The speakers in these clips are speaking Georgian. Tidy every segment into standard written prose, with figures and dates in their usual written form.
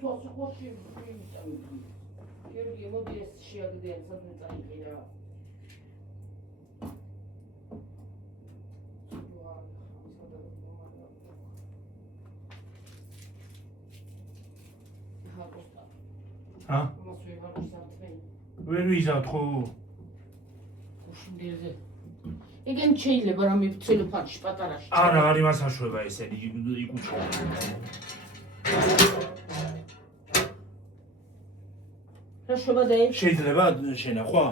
თვალს ხოთი გერგი მოდი ეს შეაგდიან სადმე წაიყირა ა? ვერ ვიზავთ ხო? უშინდელზე ეგენ შეიძლება რომ ტელეფონში პატარაში არა არ იმას აშვება ესენი იკუჩა რა შვება და ეს შეიძლება შენახვა?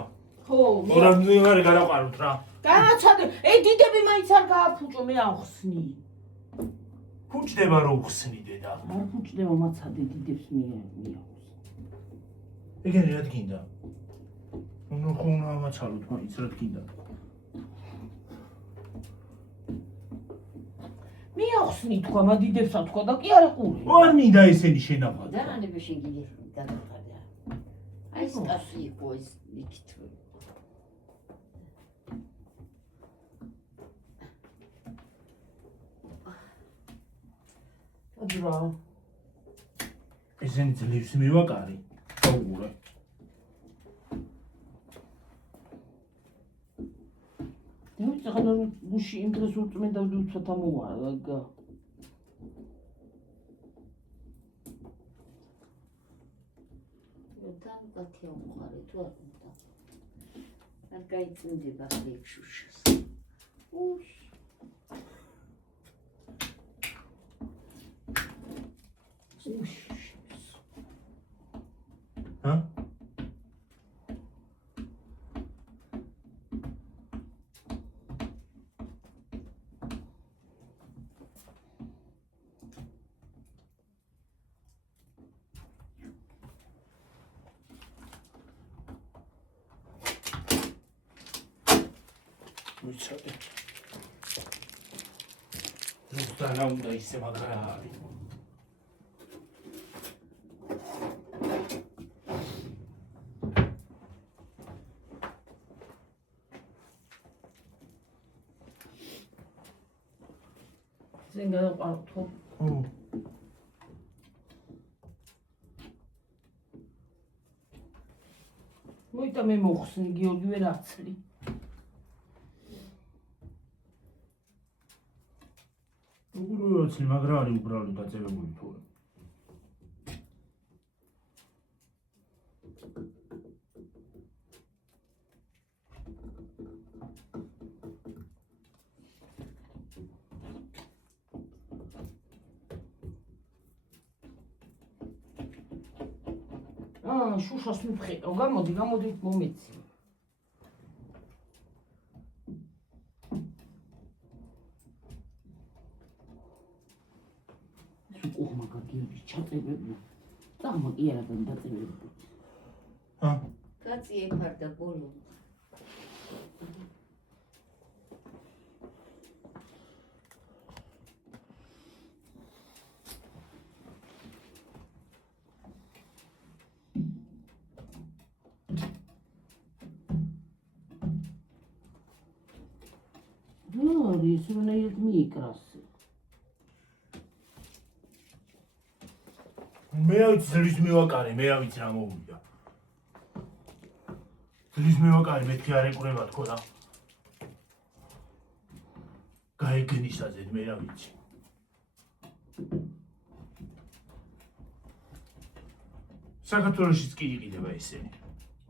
ხო ორამდე გააყაროთ რა განაცადე დიდები მაინც არ გააფუჭო მე ახსნი ფუჭდება რო ხსნი დედა არ ფუჭდება მაცადე დიდებს მე ეგენი რა გინდა? ნუ ხონა ამაცალოთ მაინც რა გინდა? მე ახსნი თქვა მადიდებსა თქვა და კი არა ყური არ მინდა ესენი შენახვა და რანები შეგიძლია გადავხადე აი ეს კაცი იყო ეს იქით აძრა ესენი ძლივს მივაკარი გაუღურე ნუ წაღანო გუში იმ დროს უწმენდა უცბად ამოარა გა თან კათია უყარე თუ არ უნდა არ გაიწმინდება ხეიქშუშას უშ ა? ვიცოდე. ზუსტად უნდა ისე მაგრა არის. ზენ გადაყაროთ ხო? მოიცა მე მოხსნი გიორგი ვერ აცლი უბრალოდ მაგრა არის უბრალოდ დაწევებული თუ არა შუშას მიფხეკავ გამოდი მომეცი უყომა გიორგი ჩაწებები წამა კი არა დაწებები ა კაცი ეფარდა ბოლო ის რონაირად მიიკრასე მე ავიც ძლივს მივაკარე მე ავიც რა მოვიდა ძლივს მივაკარე მეთქი არ ეკვრება თქო რა გაიგნისაზე მე რა ვიცი საქართველოშიც კი იყიდება ესენი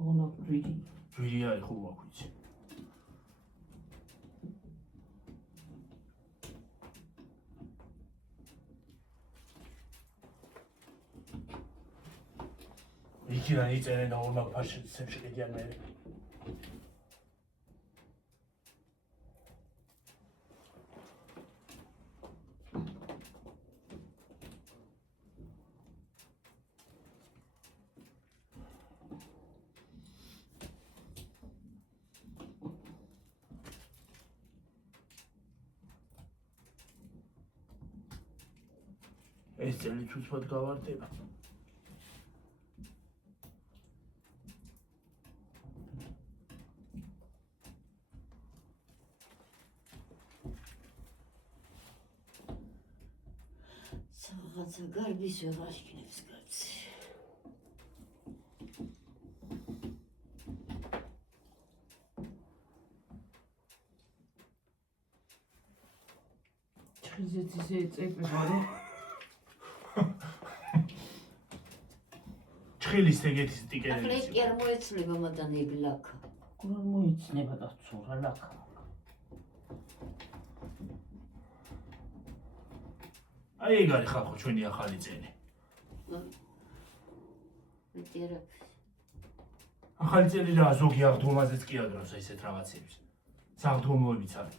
ონა ვიდი ვიდი არის ხო ვაქვიცი იქიდან იწერენ და ორმა ფაშეთს შეყიდიან მე ეს წელი თვითონ გავარდება რაღაცა გარბის ვეღარ იქნებს კაცი. ჩხიზეც ისე ეწევა რომ ჩხილის ეგეთი ახლა სტიკერები. ეს კი არ მოეცლება მადანები ლაქა. გულ მოიცნება და ცურა ლაკა. აი ეგ არის ხალხო ჩვენი ახალი წელი. მეტი არა. ახალი წელი რა ზოგი აღდგომაზეც კი აგროვს ესეთ რაღაცებს. საღდგომოებიც არის.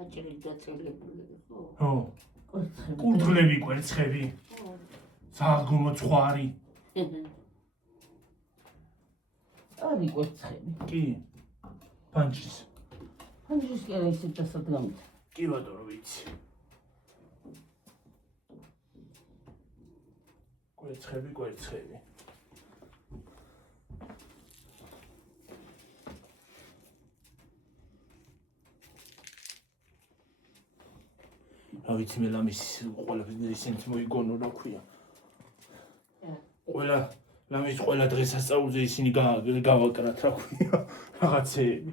აჭრილი დაწევლებული ხო? ხო. კურდღლები, კვერცხები, ხო. საღდგომო ცხვარი. არის კვერცხები. კი. პანჯის. პანჯის კი არა ისეთ დასადგამით. კი ბატონო ვიცი. კვერცხები. რა ვიცი მე ლამის ყველაფერი ისინი მოიგონო რა ქვია. ლამის ყველა დღესასწაულზე ისინი გავაკრათ რა ქვია. რაღაცეები.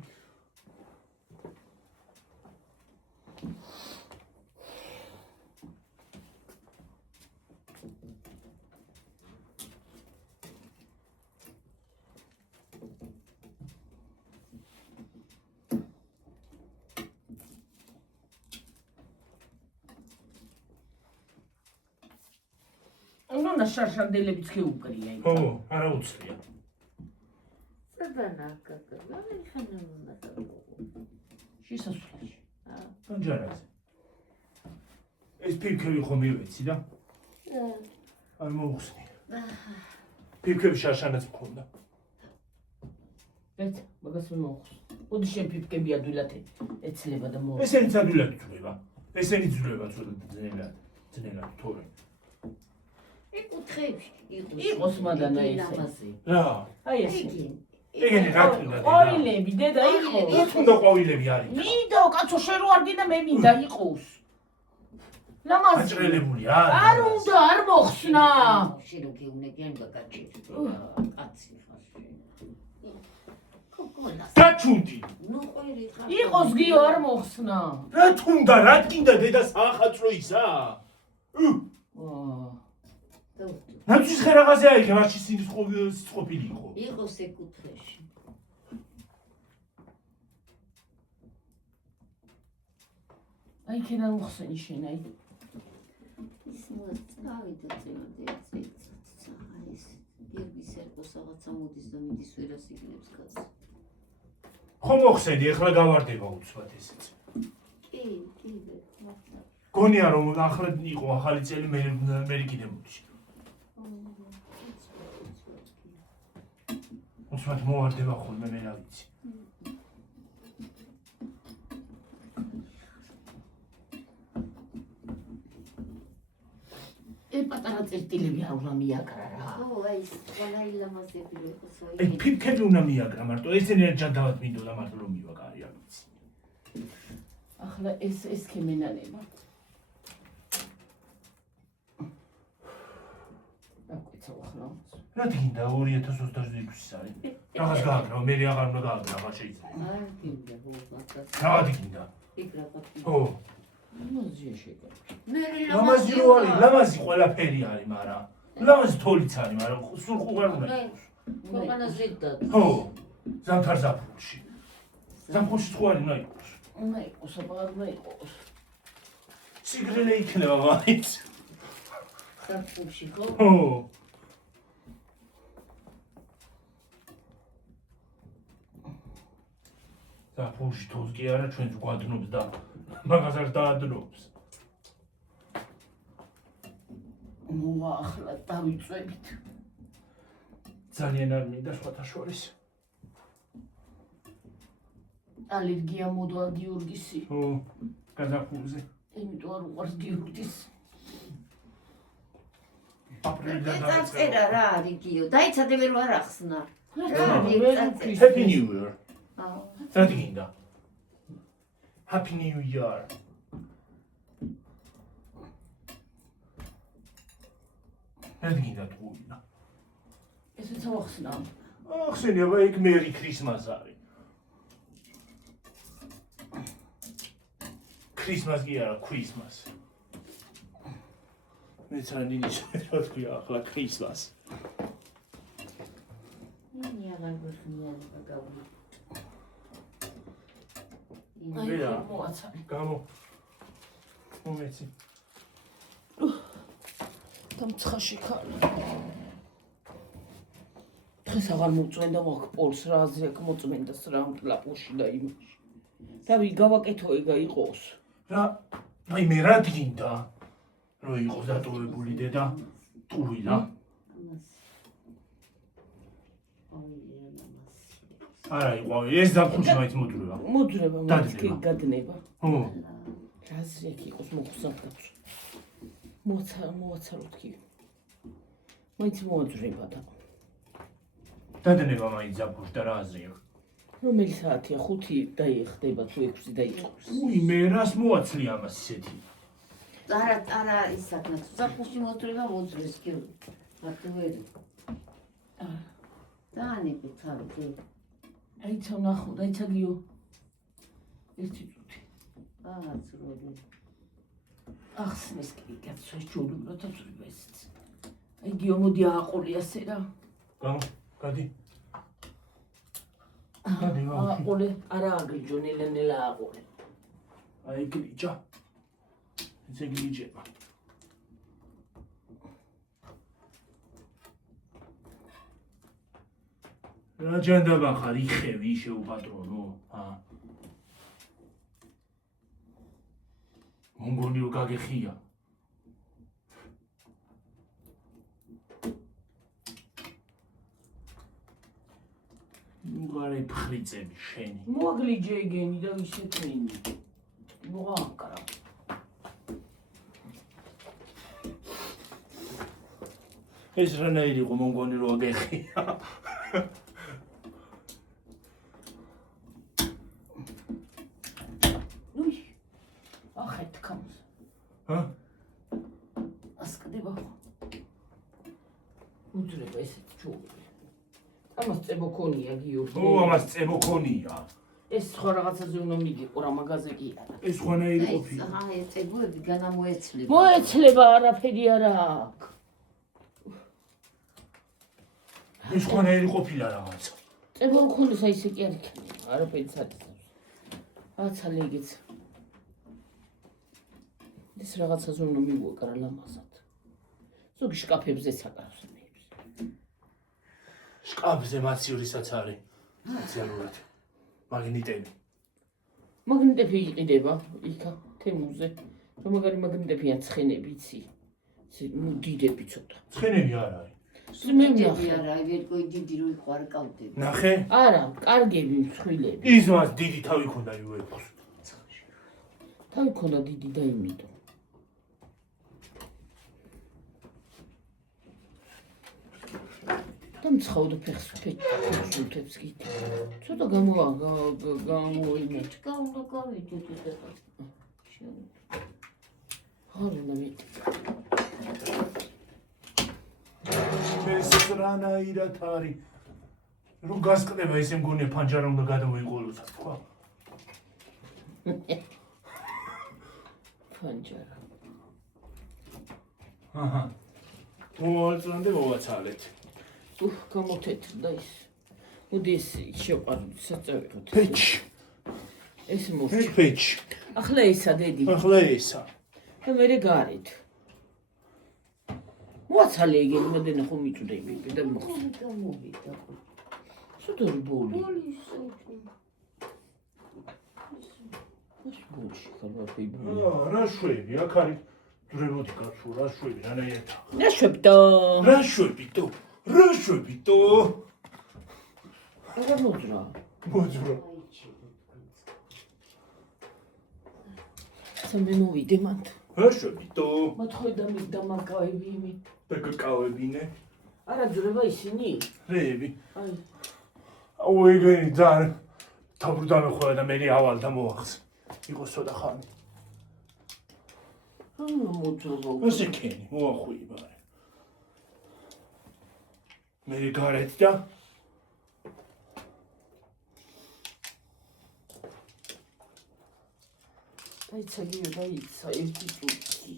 ნონა შარშანდელებიც გეუკრია იქ. ხო, არა უცრია. საბანა კაკა, რა ხანმონა შესასვლელში. პანჯარაზე. ეს ფირქები ხომ მივეცი და? არ მოუხსნი. ფირქები შარშანაც მქონდა. ბეთ, მაგას მე მოხს. მოდი შენ ფიფკები ადვილად ეცლება და მოვა. ესენიც ადვილად ძლება. ესენიც ძლება ცოტა ძნელად თორე. ეკუთხებში იყოს მადანა ესე. რა? აი ეს. ეგენი რა თქმა უნდა. ყვავილები, დედა იყო. რა თქმა უნდა ყვავილები არის. მინდა კაცო შენ რო არ გინდა მე მინდა იყოს. ლამაზი. აჭრელებული არა. არ უნდა არ მოხსნა. შენ რო გეუნებიან გაკაჭი. კაცი ხარ შენ. კოკონა. დაჩუნდი. ნუ ყვირი ხარ. იყოს გიო არ მოხსნა. რა თქმა რა გინდა დედა საახაცრო ისა? ნაცის ხერაღაზე აიქე მაშინ სიცხოფილი იყო. იყოს ეკუთხეში. აი ქენა მოხსენი შენ აი. ის მოწავიდა წემდე ეს გერბის ერკოს რაღაცა მოდის და მიდის ვერას იგნებს კაცს. ხო მოხსენი, ეხლა გავარდება უცბად ესეც. კი, მართლა. გონია რომ ახლა იყო ახალი წელი მე კიდე მოდი. უცბად მოვარდება ხოლმე მე რა ვიცი. პატარა წერტილები არ უნდა მიაკრა რა. ხო, აი ეს ყველაი ლამაზები იყოს. აი ფიფკები უნდა მიაკრა მარტო ესენი ერთჯადავად მინდოდა მარტო რომ მივაკარი არ ვიცი. ახლა ეს ქემენანება. დაკვეცა ახლა. რა გინდა 2026-ის არის. რაღაც გააკრა, მე აღარ უნდა გააკრა, აღარ შეიძლება. არ გინდა ბოლოს. რა გინდა? იქ რაღაც. ხო. მოზია შეგა. ლამაზი რო არის, ლამაზი ყველაფერი არის, მაგრამ ლამაზი თოლიც არის, მაგრამ სულ ხუღარ უნდა იყოს. ქვეყანა ზედად. ხო. ზამთარ ზაფხულში. ზაფხულში ხო არის უნდა იყოს. უნდა იყოს, აბა უნდა იყოს. სიგრილე იქნება მაინც. ზაფხულში ხო? ხო. ზაფხულში თოს კი არა, ჩვენც გვადნობს და მაგას არ დაადნობს. მოვა ახლა დავიწვევით. ძალიან არ მინდა სხვათა შორის. ალერგია მოდვა გიორგისი. ხო, გაზაფხულზე. იმიტომ არ უყვარს გიორგის. აპრილიდან წაწერა რა არის გიო? დაიცადე ვერ ვარ ახსნა. Happy New Year. რა გინდა? Happy New Year. მე გინდა ტყუილა. ესეც ავახსნა. ახსენე, აბა იქ მერი ქრისმას არის. ქრისმას კი არა, ქრისმას. მეც არ ნიშნავს, რა თქვია ახლა ქრისმას. ნი აღარ გიხნია გაგავი. ვერა. მოაცალე. გამო. მომეცი. დამცხაში ქალი. დღეს აღარ მოწვენდა მაგ პოლს რა აზრი აქვს მოწმენდას რა ლაპუში და იმაში. და ვიგავაკეთო ეგა იყოს. რა, აი მე რა გინდა? რო იყოს დატოვებული დედა ტყუილა. არა, იყო ეს დაფხულში მაინც მოძრება. მოძრება მეთქი გადნება. ხო. რა აზრი აქვს იყოს მოხსნათ. მოაცალოთ კი. მაინც მოძრება და დადნება მაინც დაფხულში და რა აზრი აქვს? რომელი საათია 5 დაიხდება თუ 6 დაიწყოს. უი მე რას მოაცლი ამას ისეთი. არა ისაკნაც საფუში მოძრება მოძრეს კი მარტივერი დაანებე თავი აიცა ნახო დაიცა გიო ერთი წუთი რაღაც როდი ახსნეს კი კაცო ჯობია თაცურება ესეც აი გიო მოდი აყოლი ასე რა გამო გადი აყოლე არა აგიჯო ნელა აყოლე აი გიჯა ესე გიჯება რა ჯანდაბა ხარ იხევი შეუპატრონო მონგონი რო გაგეხია მუღარე ფხრიწები შენი მოაგლიჯე ეგენი და ვისეთნინი მოანკარა ეს რანაირი იყო მონგონი რო გაგეხია ასკდება უძრება ესეთ ჯობია ამას წებოქონია გიო ამას წებოქონია ეს სხვა რაღაცაზე უნდა მიგიყო რა მაგაზე კი არა ეს ხვანაირი ყოფილი აი წებოები განამოეცლება მოეცლება არაფერი არა აქვს ეს ხვანაირი ყოფილა რაღაცა წებოქონისა ისე კი არ იქნება არაფერი საწესებს აცალე იგეც ეს რაღაცაზე უნდა მივუყარა ლამაზად. ზოგი შკაფებზეც აკრავს მეებს. შკაფზე მაციურისაც არის. სპეციალურად. მაგნიტები. მაგნიტები იყიდება იქა თემუზე. რომ მაგარი მაგნიტებია ცხენები იცი. დიდები ცოტა. ცხენები არ არის. მე დიდები არა აი ვერკოი დიდი რო იყო არ კავდები ნახე? არა, კარგები მსხვილები. ის მას დიდი თავი ქონდა იუეფოს. თავი ქონდა დიდი და იმიტომ. დამცხაუდა ფეხს ფეხს გითი. ცოტა გამოიმე. ჩკაულა გავიდედი და ხარნა მე. ეს რანაირად არის. რომ გასკდება ესე მგონია ფანჯარა უნდა გადავიყოლოს თქვა. ფანჯარა. აჰა. მოვალწონდე მოვაცალეთ. გამოთეთრდა ის. მოდი ეს შეყვარდით საწევიღოთ. პეჩ. ეს მოვჭი. პეჩ. ახლა ისა დედი. ახლა ისა. და მე გარეთ. მოაცალე იგი მოდენა ხომ მიწვდები და მოხსნა. გამოვიდა სუდორი ბოლი. ეს ბოლი ბოლში ხალხი ბოლი. რა შვები, აქ არის დრემოდი კაცო, რა შვები, რანაირად. რა შვებდო? რა შვები თო? რა შვები თო? რა მოძრა? მოძრა. სამე მოვიდე მანდ. რა შვები თო? მოთხოვე და მიგდა მაგავები იმი. და კაკაოებინე. არა ძრება ისინი? რეები. აი. აუ ეგენი ძალიან თავბრუდამეხვეა და მე ავალ და მოახს. იყოს ცოტა ხანი. მოძრა. ესე ქენი, მოახვიება. მე გარეთ და დაიცა გიო დაიცა ერთი წუთი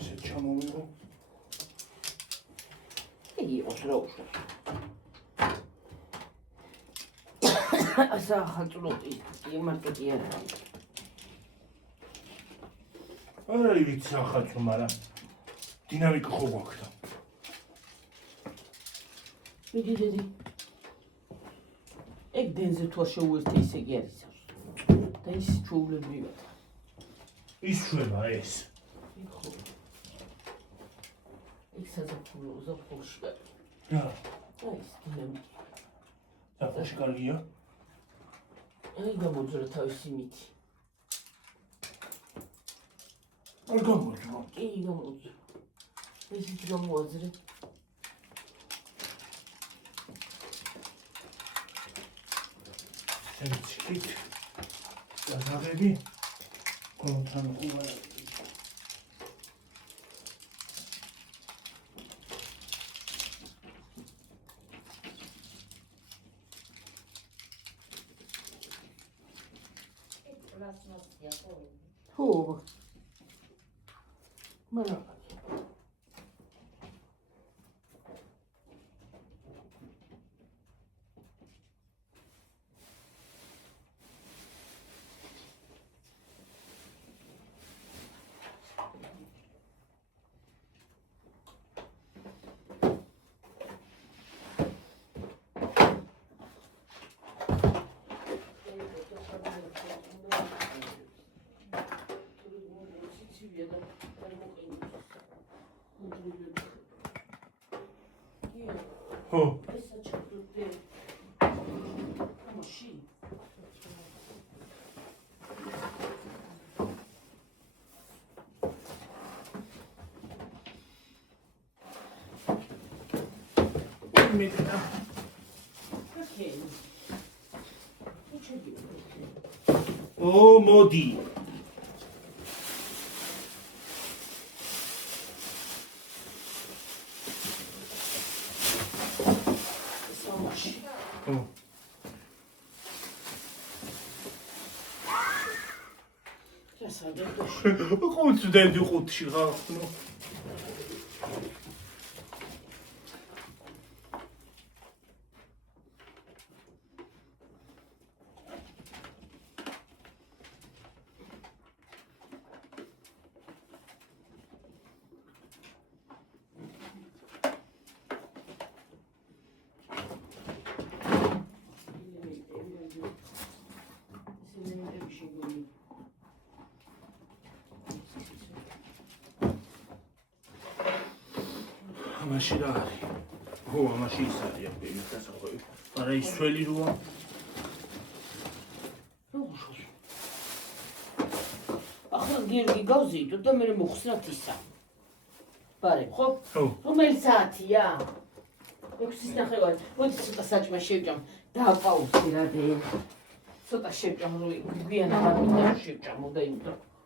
ესე ჩამოვიღო. იყოს რა უშო ასა ხალწულობი მარტო კი არა არ არის ვიცი ახალწულ, მაგრამ დინამიკა ხო გვაქვს და. მიდი დედი ეგ დენზე თუ არ შეუერთე ისე კი არის და ის ჩვეულებრივად ის შვება ეს. ხო ეგ ზაფხულში გაქვს რა, აი ეს დინამიკა ზაფხულში კარგია? აი გამოძრა თავისი მითი არ გამოძრა. კი გამოძრა ესიც გამოაძრე შემჩიქით გადაღები კონტროლ უვარ. ხო მაგრამ ხო, ესა ჩაკრუტე ამაში მე და ოკეი უჩები ო მოდი. სამაში ხო. დასადებში ხო წდები ხუთში ხახნო. ამაში რა არის? ხო, ამაში ის არის აფერი დასახვევი. არა ის ძველი როა. ახლა გიორგი გავზიიდო და მე მოხსნათ ისა ბარემ ხო? ხო. რომელი საათია? 6-ის ნახევარი. მოდი ცოტა საჭმა შევჭამ. დააპაუზი რა დე. ცოტა შევჭამ რომ გვიანა გამიდა შევჭამ და იმ დრო.